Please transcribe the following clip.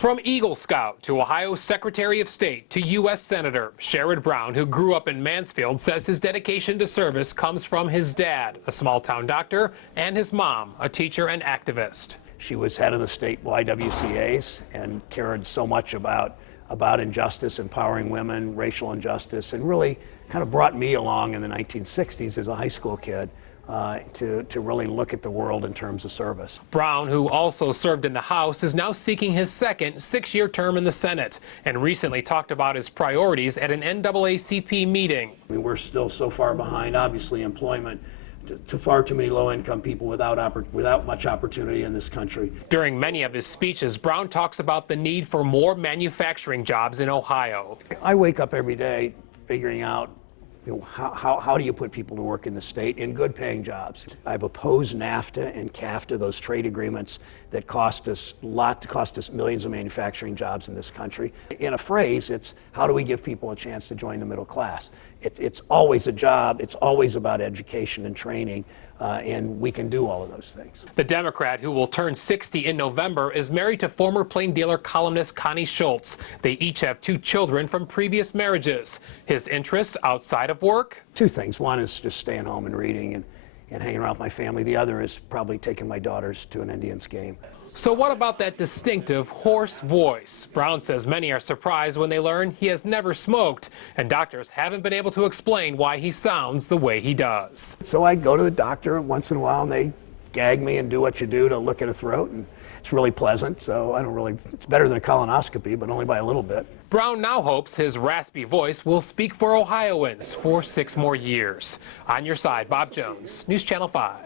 From Eagle Scout to Ohio Secretary of State to U.S. Senator, Sherrod Brown, who grew up in Mansfield, says his dedication to service comes from his dad, a small-town doctor, and his mom, a teacher and activist. She was head of the state YWCAs and cared so much about injustice, empowering women, racial injustice, and really kind of brought me along in the 1960s as a high school kid to really look at the world in terms of service. Brown, who also served in the House, is now seeking his second 6-year term in the Senate and recently talked about his priorities at an NAACP meeting. I mean, we're still so far behind, obviously, employment. To far too many low-income people without much opportunity in this country. During many of his speeches, Brown talks about the need for more manufacturing jobs in Ohio. I wake up every day figuring out, how do you put people to work in the state in good-paying jobs? I've opposed NAFTA and CAFTA, those trade agreements that cost us millions of manufacturing jobs in this country. In a phrase, it's how do we give people a chance to join the middle class? It's always a job. It's always about education and training, and we can do all of those things. The Democrat, who will turn 60 in November, is married to former Plain Dealer columnist Connie Schultz. They each have 2 children from previous marriages. His interests outside of work? 2 things. One is just staying home and reading and hanging around with my family. The other is probably taking my daughters to an Indians game. So what about that distinctive hoarse voice? Brown says many are surprised when they learn he has never smoked, and doctors haven't been able to explain why he sounds the way he does. So I go to the doctor once in a while, and they gag me and do what you do to look at a throat, and it's really pleasant, so it's better than a colonoscopy, but only by a little bit. Brown now hopes his raspy voice will speak for Ohioans for 6 more years. On your side, Bob Jones, News Channel 5.